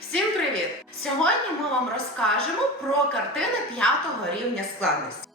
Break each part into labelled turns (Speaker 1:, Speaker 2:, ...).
Speaker 1: Всім привіт! Сьогодні ми вам розкажемо про картини п'ятого рівня складності.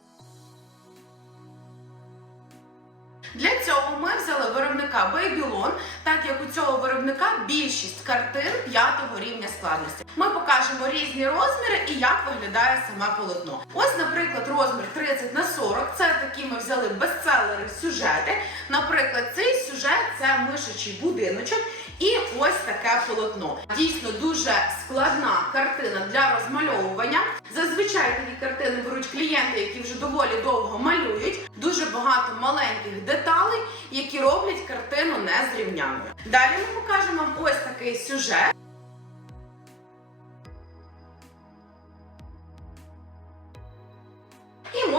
Speaker 1: Для цього ми взяли виробника Babylon, так як у цього виробника більшість картин п'ятого рівня складності. Ми покажемо різні розміри і як виглядає саме полотно. Ось, наприклад, розмір 30 на 40 це такі ми взяли бестселери сюжети. Наприклад, цей сюжет це мишачий будиночок. І ось таке полотно. Дійсно дуже складна картина для розмальовування. Зазвичай такі картини беруть клієнти, які вже доволі довго малюють. Дуже багато маленьких деталей, які роблять картину незрівняною. Далі ми покажемо ось такий сюжет.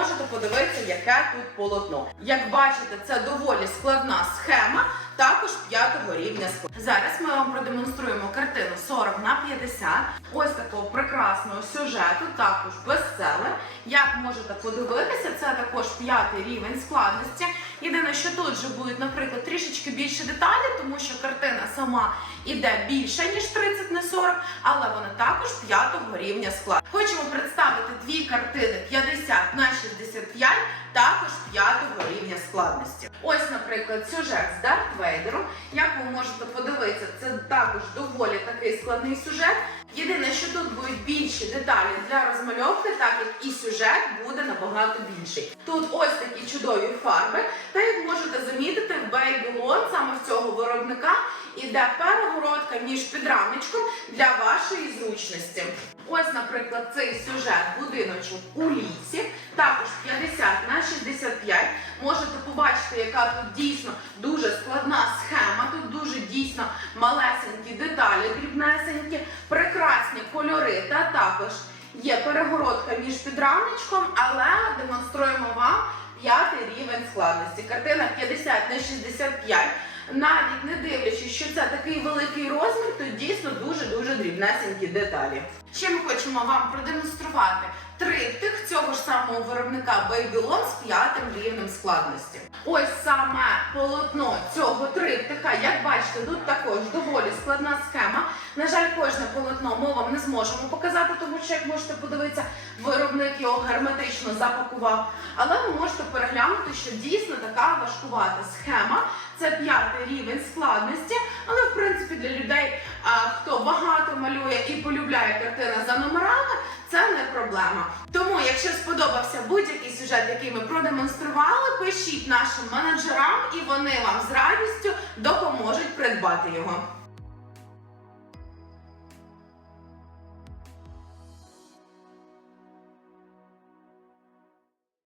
Speaker 1: Можете подивитися, яке тут полотно. Як бачите, це доволі складна схема, також п'ятого рівня складу. Зараз ми вам продемонструємо картину 40 на 50. Ось такого прекрасного сюжету, також бестселер. Як можете подивитися, це також п'ятий рівень складності. Єдине, що тут вже будуть, наприклад, трішечки більше деталі, тому що картина сама іде більше, ніж 30 на 40, але вона також п'ятого рівня складу. Хочемо представити дві картини 50 на 65, також п'ятого рівня складності. Ось, наприклад, сюжет з Дарт Вейдером. Як ви можете подивитися, це також доволі такий складний сюжет. Єдине, що тут будуть більші деталі для розмальовки, так як і сюжет буде набагато більший. Тут ось такі чудові фарби. Та як можете замітити, в Babylon, саме в цього виробника, іде перегородка між підрамничком для вашої зручності. Ось, наприклад, цей сюжет будиночок у лісі, також 50 на 65. Можете побачити, яка тут дійсно дуже складна схема. Тут дуже дійсно малесенькі деталі, дрібнесенькі, прекрасні кольори та також є перегородка між підрамничком, але демонструємо вам п'ятий рівень складності. Картина 50 на 65. Навіть не дивлячись, що це такий великий розмір, то дійсно дуже-дуже дрібнесенькі деталі. Ще ми хочемо вам продемонструвати триптих цього ж самого виробника Babylon з п'ятим рівнем складності. Ось саме полотно цього триптиха, як бачите, тут також доволі складна схема. На жаль, кожне полотно ми вам не зможемо показати, тому що, як можете подивитися, виробник його герметично запакував. Але ви можете переглянути, що дійсно така важкувата схема. Це п'ятий рівень складності, проблема. Тому, якщо сподобався будь-який сюжет, який ми продемонстрували, пишіть нашим менеджерам, і вони вам з радістю допоможуть придбати його.